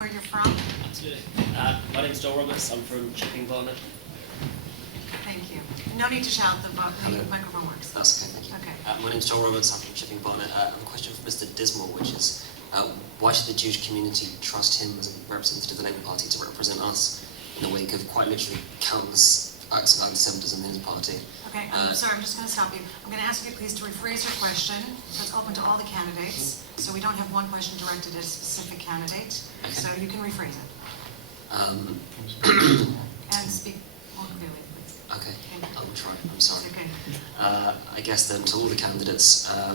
Where you're from? Absolutely. My name's Joel Roberts. I'm from Chipping Barnet. Thank you. No need to shout, the microphone works. That's okay, thank you. Okay. My name's Joel Roberts, I'm from Chipping Barnet. I have a question for Mr. Dismore, which is, why should the Jewish community trust him as a representative of the Labour Party to represent us in the wake of quite literally countless acts of anti-Semitism in his party? Okay, I'm sorry, I'm just going to stop you. I'm going to ask you please to rephrase your question so it's open to all the candidates, so we don't have one question directed at a specific candidate. Okay. So you can rephrase it. And speak more clearly, please. Okay, I will try. I'm sorry. It's okay. I guess then to all the candidates, how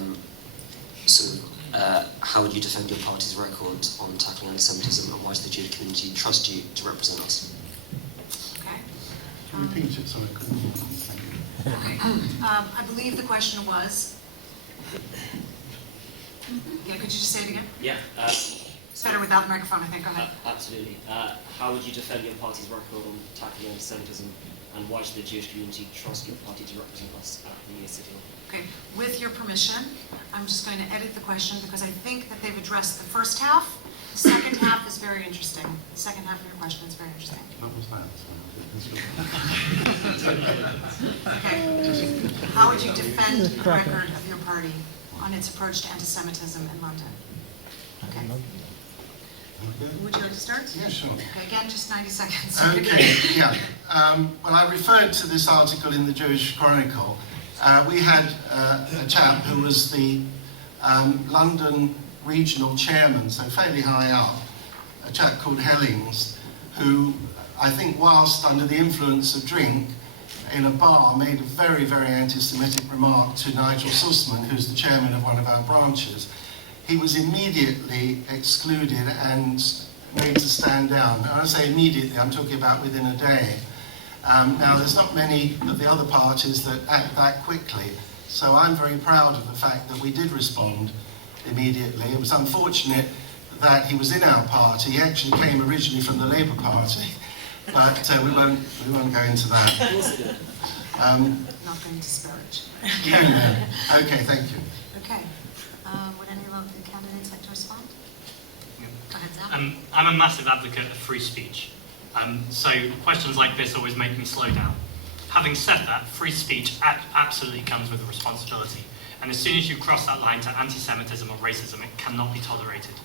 would you defend your party's record on tackling anti-Semitism, and why should the Jewish community trust you to represent us? Okay. Repeat it so I couldn't hear you. Thank you. Okay. I believe the question was... Yeah, could you just say it again? Yeah. It's better without the microphone, I think. Go ahead. Absolutely. How would you defend your party's record on tackling anti-Semitism, and why should the Jewish community trust your party to represent us at the New City Hall? Okay, with your permission, I'm just going to edit the question because I think that they've addressed the first half. The second half is very interesting. The second half of your question is very interesting. What was that? Okay. How would you defend the record of your party on its approach to anti-Semitism in London? Okay. Would you like to start? Yeah, sure. Okay, again, just 90 seconds. Okay, yeah. Well, I referred to this article in the Jewish Chronicle. We had a chap who was the London regional chairman, so fairly high up, a chap called Hellings, who I think whilst under the influence of drink in a bar made a very, very anti-Semitic remark to Nigel Sussman, who's the chairman of one of our branches. He was immediately excluded and made to stand down. And I say immediately, I'm talking about within a day. Now, there's not many of the other parties that act that quickly, so I'm very proud of the fact that we did respond immediately. It was unfortunate that he was in our party. He actually came originally from the Labour Party, but we won't go into that. Not going to disparage. No. Okay, thank you. Okay. Would any of the candidates like to respond? Yeah. Go ahead, Zack. I'm a massive advocate of free speech. So questions like this always make me slow down. Having said that, free speech absolutely comes with a responsibility. And as soon as you cross that line to anti-Semitism or racism, it cannot be tolerated.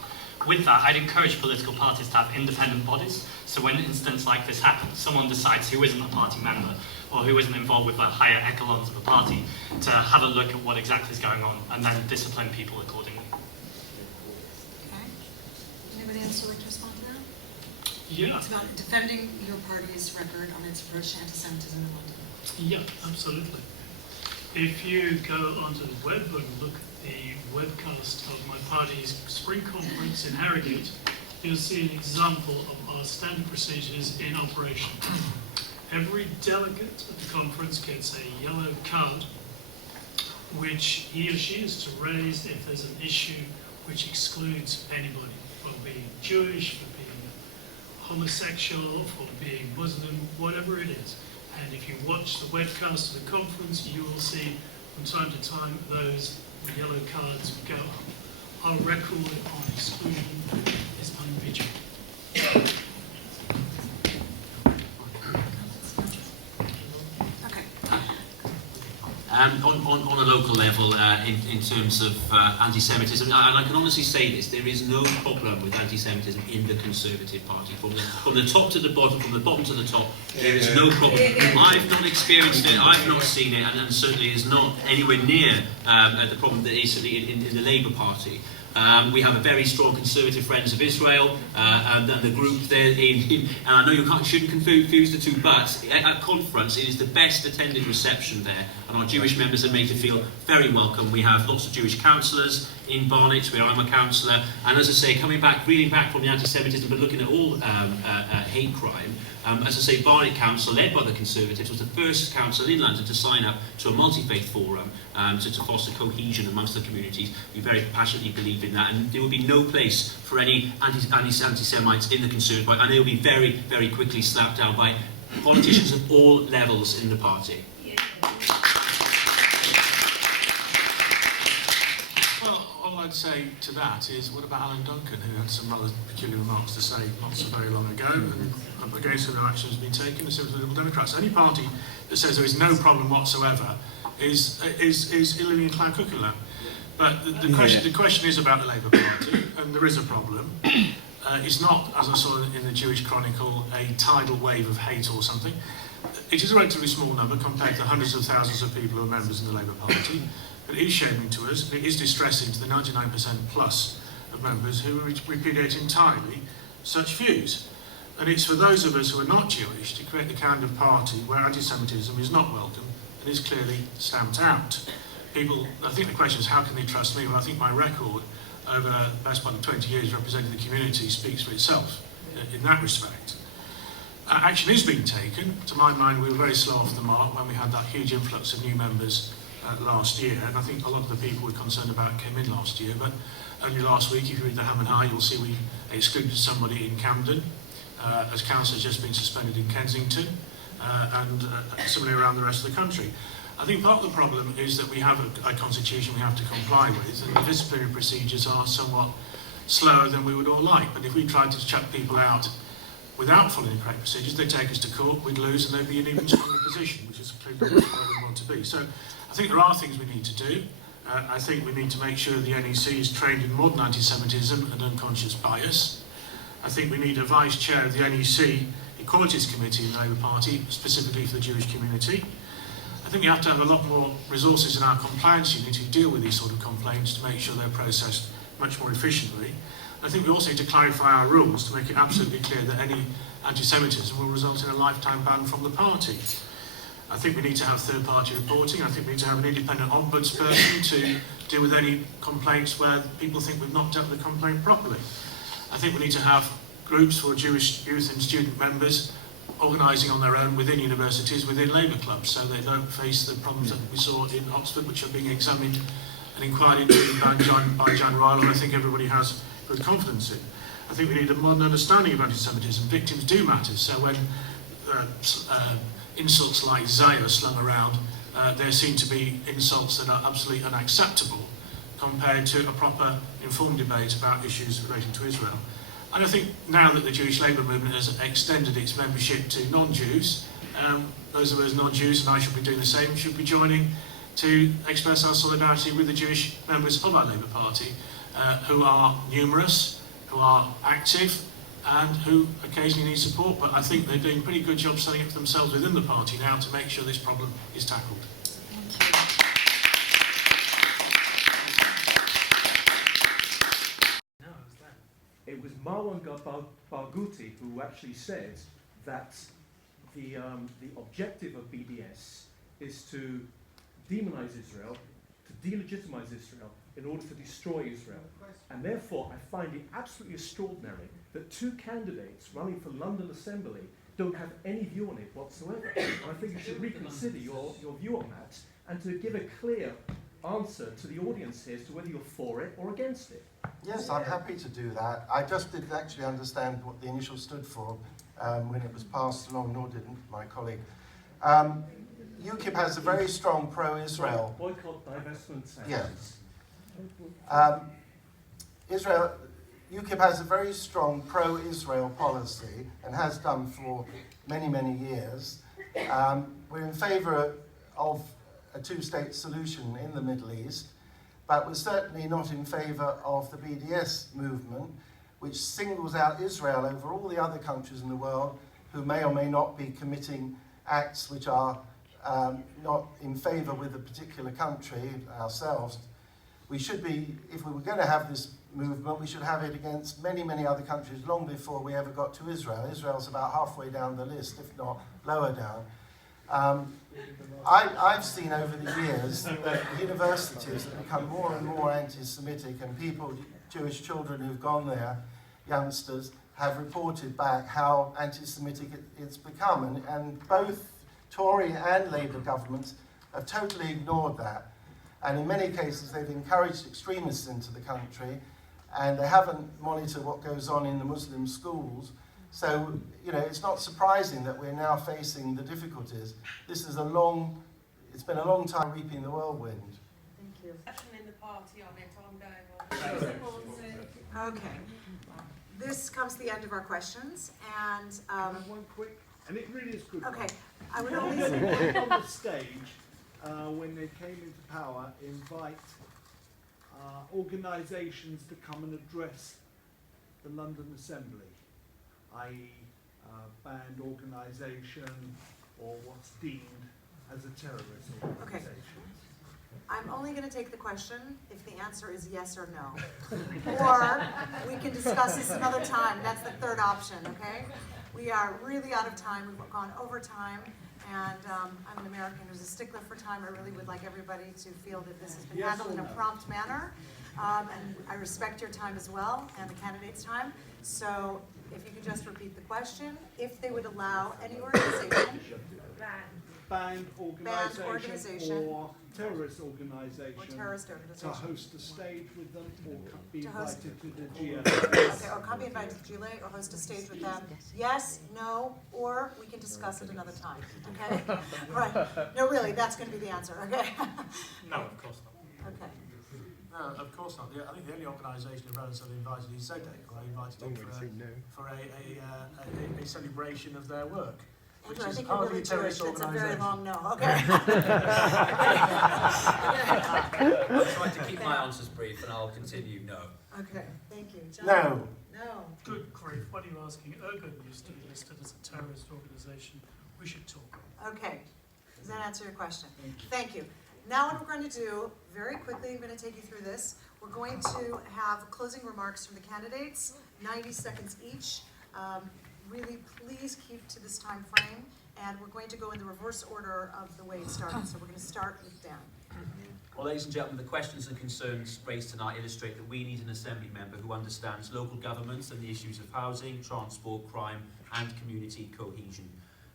With that, I'd encourage political parties to have independent bodies. So when an instance like this happens, someone decides who isn't a party member or who isn't involved with the higher echelons of the party to have a look at what exactly is going on and then discipline people accordingly. Okay. Anybody else would like to respond to that? Yeah, It's about defending your party's record on its approach to anti-Semitism in London. yeah, absolutely. If you go onto the web and look at the webcast of my party's spring conference in Harrogate, you'll see an example of our standard procedures in operation. Every delegate at the conference gets a yellow card, which he or she is to raise if there's an issue which excludes anybody, for being Jewish, for being homosexual, for being Muslim, whatever it is. And if you watch the webcast of the conference, you will see from time to time those yellow cards go up. Our record on exclusion is unbeatable. Okay. On a local level, in terms of anti-Semitism, and I can honestly say this, there is no problem with anti-Semitism in the Conservative Party. From the top to the bottom, from the bottom to the top, there is no problem. I've not experienced it, I've not seen it, and certainly is not anywhere near the problem that is in the Labour Party. We have a very strong Conservative Friends of Israel, and the group there. And I know you shouldn't confuse the two, but at conference it is the best attended reception there, and our Jewish members are made to feel very welcome. We have lots of Jewish councillors in Barnet, where I'm a councillor, and as I say, reeling back from the anti-Semitism, but looking at all hate crime. As I say, Barnet Council, led by the Conservatives, was the first council in London to sign up to a multi-faith forum to foster cohesion amongst the communities. We very passionately believe in that, and there will be no place for any anti-Semites in the Conservative Party, and they will be very, very quickly slapped down by politicians of all levels in the party. Well, all I I'd say to that is, what about Alan Duncan, who had some rather peculiar remarks to say not so very long ago, and against whom no action has been taken, the Civil Liberal Democrats. Any party that says there is no problem whatsoever is living in cloud cuckoo land. But the question is about the Labour Party, and there is a problem. It's not, as I saw in the Jewish Chronicle, a tidal wave of hate or something. It is a relatively small number compared to the hundreds of thousands of people who are members in the Labour Party. But it is shaming to us, and it is distressing to the 99% plus of members who repudiate entirely such views. And it's for those of us who are not Jewish to create the kind of party where anti-Semitism is not welcome and is clearly stamped out. People, I think the question is, how can they trust me? Well, I think my record over the best part of 20 years representing the community speaks for itself in that respect. Action is being taken. To my mind, we were very slow off the mark when we had that huge influx of new members last year, and I think a lot of the people we're concerned about came in last year, but only last week, if you read the Ham and High, you'll see we excluded somebody in Camden, as council has just been suspended in Kensington, and similarly around the rest of the country. I think part of the problem is that we have a constitution we have to comply with, and the disciplinary procedures are somewhat slower than we would all like. But if we tried to chuck people out without following the correct procedures, they'd take us to court, we'd lose, and they'd be in an even stronger position, which is clearly not where we want to be. So I think there are things we need to do. I think we need to make sure the NEC is trained in modern anti-Semitism and unconscious bias. I think we need a vice chair of the NEC Equalities Committee in the Labour Party, specifically for the Jewish community. I think we have to have a lot more resources in our compliance unit to deal with these sort of complaints to make sure they're processed much more efficiently. I think we also need to clarify our rules to make it absolutely clear that any anti-Semitism will result in a lifetime ban from the party. I think we need to have third-party reporting. I think we need to have an independent ombudsperson to deal with any complaints where people think we've not dealt with the complaint properly. I think we need to have groups for Jewish youth and student members organising on their own within universities, within labour clubs, so they don't face the problems that we saw in Oxford, which are being examined and inquired into by Jan Ryle, and I think everybody has good confidence in. I think we need a modern understanding of anti-Semitism. Victims do matter, so when insults like Zaya are slung around, there seem to be insults that are absolutely unacceptable compared to a proper informed debate about issues relating to Israel. And I think now that the Jewish Labour movement has extended its membership to non-Jews, those of us non-Jews, and I should be doing the same, should be joining to express our solidarity with the Jewish members of our Labour Party, who are numerous, who are active, and who occasionally need support, but I think they're doing a pretty good job setting up for themselves within the party now to make sure this problem is tackled. It was Marwan Barghouti who actually said that the objective of BDS is to demonize Israel, to delegitimize Israel in order to destroy Israel. And therefore, I find it absolutely extraordinary that two candidates running for London Assembly don't have any view on it whatsoever. And I think you should reconsider your view on that and to give a clear answer to the audience here as to whether you're for it or against it. Yes, I'm happy to do that. I just didn't actually understand what the initial stood for when it was passed along, nor did my colleague. UKIP has a very strong pro-Israel. Boycott, divestment, sanctions. Yes. UKIP has a very strong pro-Israel policy and has done for many, many years. We're in favour of a two-state solution in the Middle East, but we're certainly not in favour of the BDS movement, which singles out Israel over all the other countries in the world who may or may not be committing acts which are not in favour with a particular country, ourselves. We should be, if we were going to have this movement, we should have it against many, many other countries long before we ever got to Israel. Israel's about halfway down the list, if not lower down. I've seen over the years that universities have become more and more anti-Semitic, and people, Jewish children who've gone there, youngsters, have reported back how anti-Semitic it's become. And both Tory and Labour governments have totally ignored that. And in many cases, they've encouraged extremists into the country, and they haven't monitored what goes on in the Muslim schools. So, you know, it's not surprising that we're now facing the difficulties. This is it's been a long time reaping the whirlwind. Thank you. Action in the party on it, ongoing. Okay. This comes to the end of our questions, and One quick, and it really is good. okay, I would only On say, the stage, when they came into power, invite organisations to come and address the London Assembly, i.e. banned organisation or what's deemed as a terrorist organisation. I'm only going to take the question if the answer is yes or no. Or we can discuss this another time. That's the third option, okay? We are really out of time. We've gone over time. And I'm an American who's a stickler for time. I really would like everybody to feel that this has been handled in a prompt manner. And I respect your time as well, and the candidates' time. So if you could just repeat the question, if they would allow any organization, Banned organisation or terrorist or organisation terrorist to organization, host a stage with them or be To host- invited to the GLA. okay, or come be invited to GLA or host a stage with them, yes, no, or we can discuss it another time, okay? Right, no, really, that's gonna be the answer, okay? No, of course not. Okay, No, of course not. I think the only organisation in Rhodes that invited is Zack. I invited him for a celebration of their work, which I is think you're hardly really a Jewish, terrorist that's a very organisation. long no, okay. I'll try to keep my answers brief and I'll continue no. Okay, thank you. John? No. No. Good grief, what are you asking? Ergun used to be listed as a terrorist organisation. We should talk. Okay, does that answer your question? Thank you. Now what we're going to do, very quickly, I'm going to take you through this. We're going to have closing remarks from the candidates, 90 seconds each. Really, please keep to this time frame, and we're going to go in the reverse order of the way it started. So we're going to start with Dan. Well, ladies and gentlemen, the questions and concerns raised tonight illustrate that we need an Assembly member who understands local governments and the issues of housing, transport, crime and community cohesion.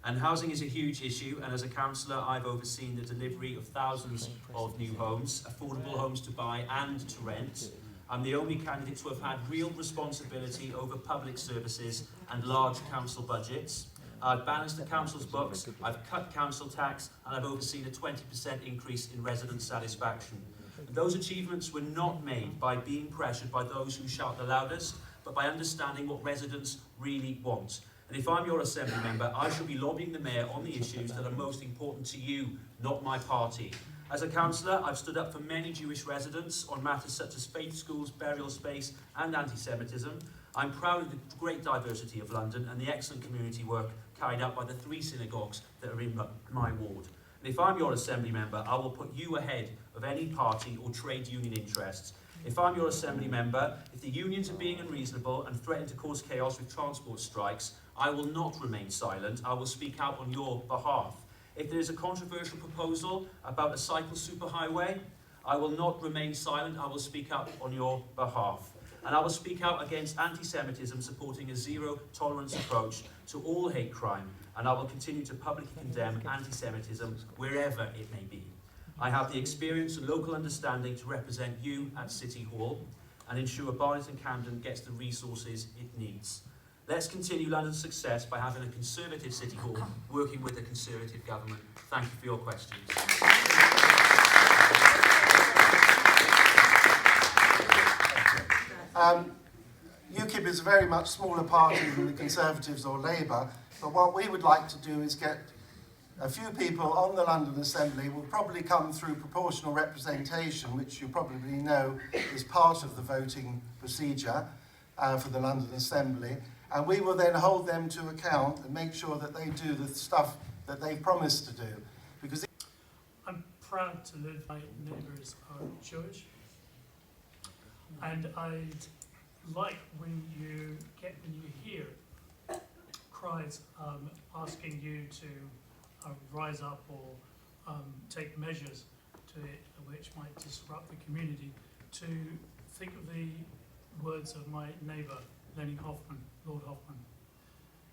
And housing is a huge issue, and as a councillor I've overseen the delivery of thousands of new homes, affordable homes to buy and to rent. I'm the only candidate to have had real responsibility over public services and large council budgets. I've balanced the council's books, I've cut council tax, and I've overseen a 20% increase in resident satisfaction. And those achievements were not made by being pressured by those who shout the loudest, but by understanding what residents really want. And if I'm your Assembly member, I shall be lobbying the Mayor on the issues that are most important to you, not my party. As a councillor, I've stood up for many Jewish residents on matters such as faith schools, burial space and anti-Semitism. I'm proud of the great diversity of London and the excellent community work carried out by the 3 synagogues that are in my ward. And if I'm your Assembly member, I will put you ahead of any party or trade union interests. If I'm your Assembly member, if the unions are being unreasonable and threaten to cause chaos with transport strikes, I will not remain silent. I will speak out on your behalf. If there is a controversial proposal about a cycle superhighway, I will not remain silent. I will speak up on your behalf. And I will speak out against anti-Semitism, supporting a zero-tolerance approach to all hate crime. And I will continue to publicly condemn anti-Semitism wherever it may be. I have the experience and local understanding to represent you at City Hall and ensure Barnet and Camden gets the resources it needs. Let's continue London's success by having a Conservative City Hall working with a Conservative government. Thank you for your questions. UKIP is a very much smaller party than the Conservatives or Labour, but what we would like to do is get a few people on the London Assembly. Will probably come through proportional representation, which you probably know is part of the voting procedure for the London Assembly, and we will then hold them to account and make sure that they do the stuff that they promised to do. Because I'm proud to live. My neighbours are Jewish, and I'd like when you hear cries asking you to rise up or take measures which might disrupt the community, to think of the words of my neighbour, Lenny Hoffman, Lord Hoffman.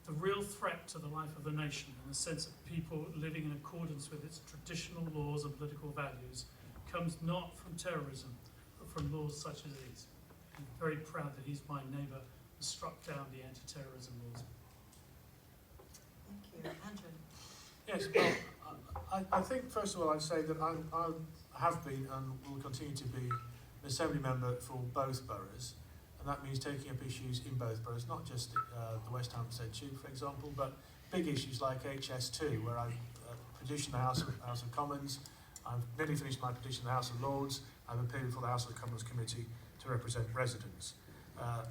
The real threat to the life of the nation and the sense of people living in accordance with its traditional laws and political values comes not from terrorism, but from laws such as these. I'm very proud that he's my neighbour who struck down the anti-terrorism laws. Thank you. Andrew. Yes, well, I think first of all I'd say that I have been and will continue to be an assembly member for both boroughs, and that means taking up issues in both boroughs, not just the West Hampstead Tube, for example, but big issues like HS2, where I've petitioned the House of Commons, I've nearly finished my petition in the House of Lords, I've appealed for the House of Commons Committee to represent residents.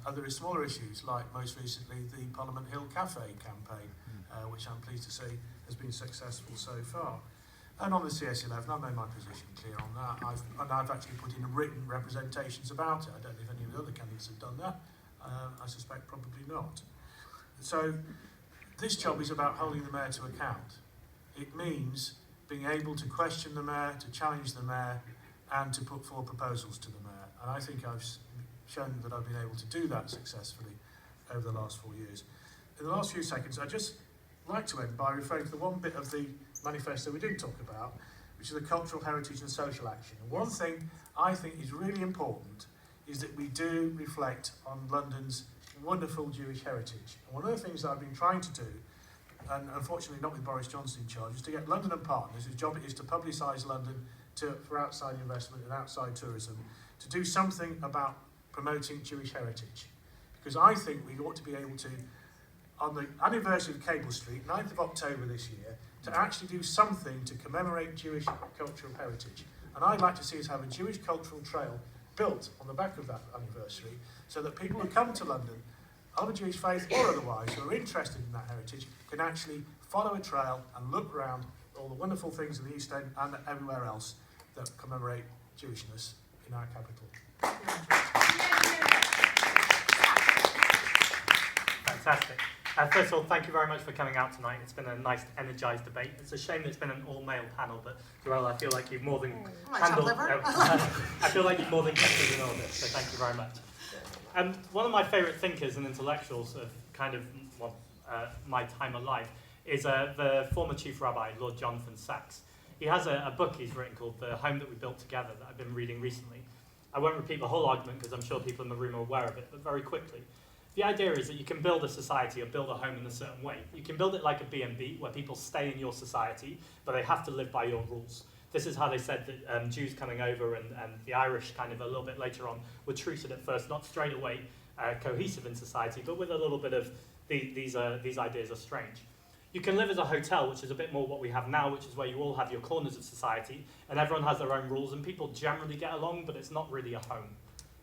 And there are smaller issues, like most recently the Parliament Hill Cafe campaign, which I'm pleased to say has been successful so far. And on the CS11, I've made my position clear on that. I've actually put in written representations about it. I don't know if any of the other candidates have done that. I suspect probably not. So this job is about holding the Mayor to account. It means being able to question the Mayor, to challenge the Mayor, and to put forward proposals to the Mayor. And I think I've shown that I've been able to do that successfully over the last 4 years. In the last few seconds, I'd just like to end by referring to the one bit of the manifesto we didn't talk about, which is the cultural heritage and social action. And one thing I think is really important is that we do reflect on London's wonderful Jewish heritage. And one of the things that I've been trying to do, and unfortunately not with Boris Johnson in charge, is to get London and partners, whose job it is to publicise London for outside investment and outside tourism, to do something about promoting Jewish heritage. Because I think we ought to be able to, on the anniversary of Cable Street, 9th of October this year, to actually do something to commemorate Jewish cultural heritage. And I'd like to see us have a Jewish cultural trail built on the back of that anniversary, so that people who come to London, of a Jewish faith or otherwise, who are interested in that heritage, can actually follow a trail and look around all the wonderful things in the East End and everywhere else that commemorate Jewishness in our capital. Fantastic. First of all, thank you very much for coming out tonight. It's been a nice, energised debate. It's a shame that it's been an all-male panel, but Joelle, I feel like you've more than handled. I feel like you've more than kept us in order. So thank you very much. One of my favourite thinkers and intellectuals of kind of my time alive is the former Chief Rabbi, Lord Jonathan Sacks. He has a book he's written called The Home That We Built Together that I've been reading recently. I won't repeat the whole argument because I'm sure people in the room are aware of it, but very quickly. The idea is that you can build a society or build a home in a certain way. You can build it like a B&B, where people stay in your society, but they have to live by your rules. This is how they said that Jews coming over and the Irish kind of a little bit later on were treated at first, not straight away cohesive in society, but with a little bit of these ideas are strange. You can live as a hotel, which is a bit more what we have now, which is where you all have your corners of society, and everyone has their own rules, and people generally get along, but it's not really a home.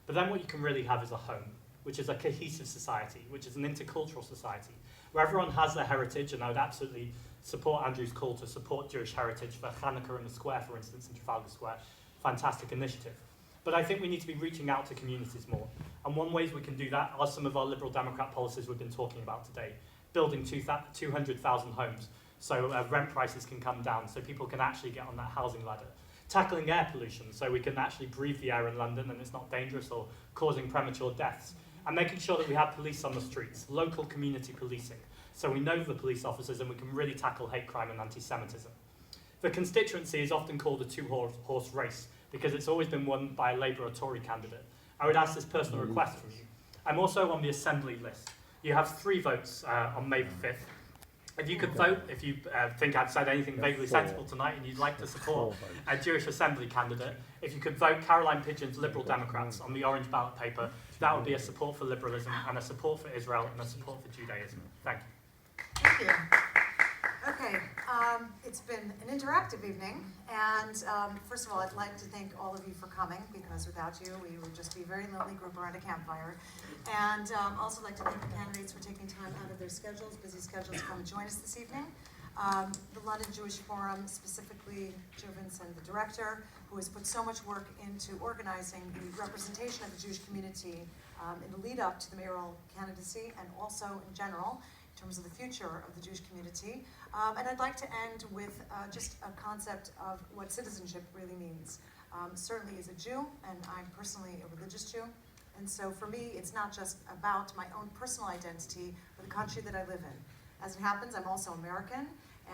But then what you can really have is a home, which is a cohesive society, which is an intercultural society, where everyone has their heritage, and I would absolutely support Andrew's call to support Jewish heritage for Hanukkah in the square, for instance, in Trafalgar Square. Fantastic initiative. But I think we need to be reaching out to communities more. And one way we can do that are some of our Liberal Democrat policies we've been talking about today. Building 200,000 homes so rent prices can come down, so people can actually get on that housing ladder. Tackling air pollution so we can actually breathe the air in London and it's not dangerous or causing premature deaths. And making sure that we have police on the streets, local community policing, so we know the police officers and we can really tackle hate crime and anti-Semitism. The constituency is often called a two-horse race because it's always been won by a Labour or Tory candidate. I would ask this personal request from you. I'm also on the Assembly list. You have 3 votes on May the 5th. If you could vote, if you think I've said anything vaguely sensible tonight and you'd like to support a Jewish Assembly candidate, if you could vote Caroline Pidgeon's Liberal Democrats on the orange ballot paper, that would be a support for liberalism and a support for Israel and a support for Judaism. Thank you. Thank you. Okay, it's been an interactive evening, and first of all, I'd like to thank all of you for coming, because without you, we would just be a very lonely group around a campfire. And also like to thank the candidates for taking time out of their schedules, busy schedules, to come and join us this evening. The London Jewish Forum, specifically Joe Vincent, the director, who has put so much work into organizing the representation of the Jewish community in the lead up to the mayoral candidacy, and also in general, in terms of the future of the Jewish community. And I'd like to end with just a concept of what citizenship really means. Certainly as a Jew, and I'm personally a religious Jew, and so for me, it's not just about my own personal identity, but the country that I live in. As it happens, I'm also American,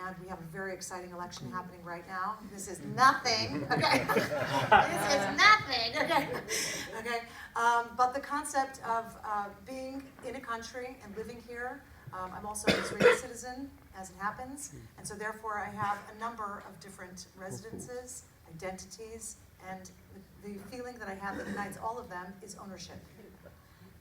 and we have a very exciting election happening right now. This is nothing, okay? This is nothing, okay? Okay. But the concept of being in a country and living here, I'm also an Israeli citizen, as it happens, and so therefore I have a number of different residences, identities, and the feeling that I have that unites all of them is ownership.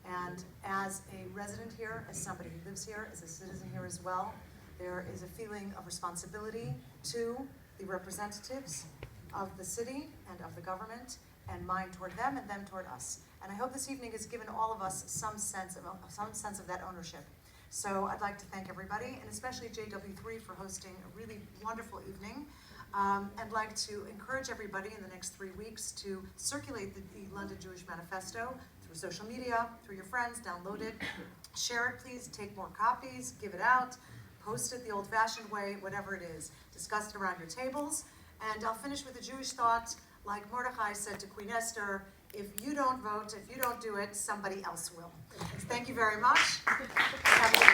And as a resident here, as somebody who lives here, as a citizen here as well, there is a feeling of responsibility to the representatives of the city and of the government, and mine toward them and them toward us. And I hope this evening has given all of us some sense of that ownership. So I'd like to thank everybody, and especially JW3 for hosting a really wonderful evening. I'd like to encourage everybody in the next 3 weeks to circulate the London Jewish Manifesto through social media, through your friends, download it, share it please, take more copies, give it out, post it the old-fashioned way, whatever it is. Discuss it around your tables. And I'll finish with a Jewish thought, like Mordechai said to Queen Esther, if you don't vote, if you don't do it, somebody else will. Thank you very much. Have a good